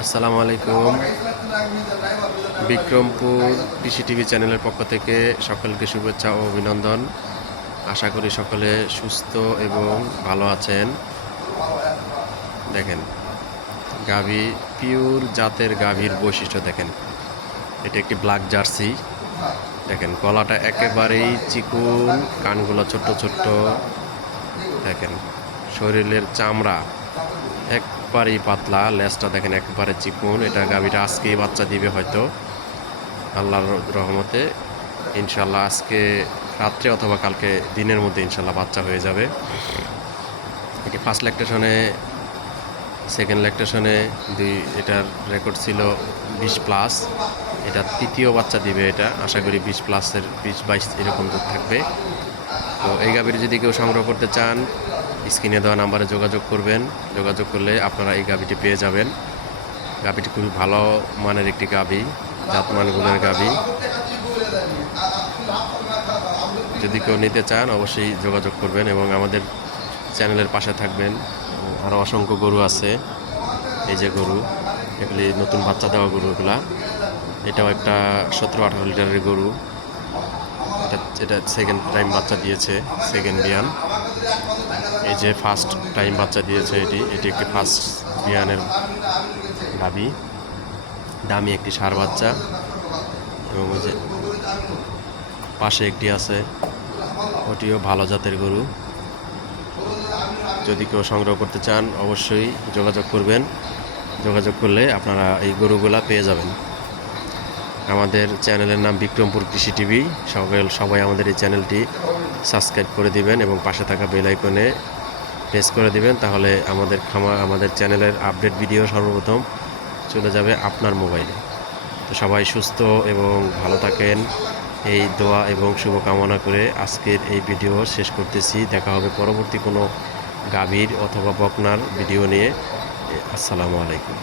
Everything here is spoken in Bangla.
আসসালামু আলাইকুম। বিক্রমপুর কৃষি টিভি চ্যানেলের পক্ষ থেকে সকলকে শুভেচ্ছা ও অভিনন্দন। আশা করি সকলে সুস্থ এবং ভালো আছেন। দেখেন, গাভী পিওর জাতের গাভীর বৈশিষ্ট্য দেখেন। এটা একটি ব্ল্যাক জার্সি। দেখেন, গলাটা একেবারেই চিকুন, কানগুলো ছোট্ট ছোট্ট। দেখেন, শরীরের চামড়া একবারেই পাতলা, লেজটা দেখেন একবারে চিকুন। এটা গাভীটা আজকেই বাচ্চা দিবে হয়তো আল্লাহর রহমতে। ইনশাল্লাহ আজকে রাত্রে অথবা কালকে দিনের মধ্যে ইনশাল্লাহ বাচ্চা হয়ে যাবে। এটি ফার্স্ট ল্যাকটেশনে, সেকেন্ড ল্যাকটেশনে এটার রেকর্ড ছিল 20+। এটা তৃতীয় বাচ্চা দিবে। এটা আশা করি 20+-এর 20-22 এরকম দুধ থাকবে। তো এই গাভীর যদি কেউ সংগ্রহ করতে চান, স্ক্রিনে দেওয়া নাম্বারে যোগাযোগ করবেন। যোগাযোগ করলে আপনারা এই গাভীটি পেয়ে যাবেন। গাভীটি খুবই ভালো মানের একটি গাভী, জাতমান গুণের গাভী। যদি কেউ নিতে চান অবশ্যই যোগাযোগ করবেন এবং আমাদের চ্যানেলের পাশে থাকবেন। আরও অসংখ্য গরু আছে। এই যে গরু, এগুলি নতুন বাচ্চা দেওয়া গরুগুলা। এটাও একটা 17-18 লিটারের গরু। এটা সেকেন্ড টাইম বাচ্চা দিয়েছে, সেকেন্ড বিয়ান। এই যে ফার্স্ট টাইম বাচ্চা দিয়েছে, এটি একটি ফার্স্ট বিয়ানের গাভী, দামি একটি ষাঁড় বাচ্চা। এবং ওই যে পাশে একটি আছে, ওটিও ভালো জাতের গরু। যদি কেউ সংগ্রহ করতে চান অবশ্যই যোগাযোগ করবেন। যোগাযোগ করলে আপনারা এই গরুগুলা পেয়ে যাবেন। আমাদের চ্যানেলের নাম বিক্রমপুর কৃষি টিভি। সবাই আমাদের এই চ্যানেলটি সাবস্ক্রাইব করে দিবেন এবং পাশে থাকা বেল আইকনে প্রেস করে দিবেন। তাহলে আমাদের চ্যানেলের আপডেট ভিডিও সর্বপ্রথম চলে যাবে আপনার মোবাইলে। তো সবাই সুস্থ এবং ভালো থাকেন, এই দোয়া এবং শুভকামনা করে আজকের এই ভিডিও শেষ করতেছি। দেখা হবে পরবর্তী কোনো গাভীর অথবা বকনার ভিডিও নিয়ে। আসসালামু আলাইকুম।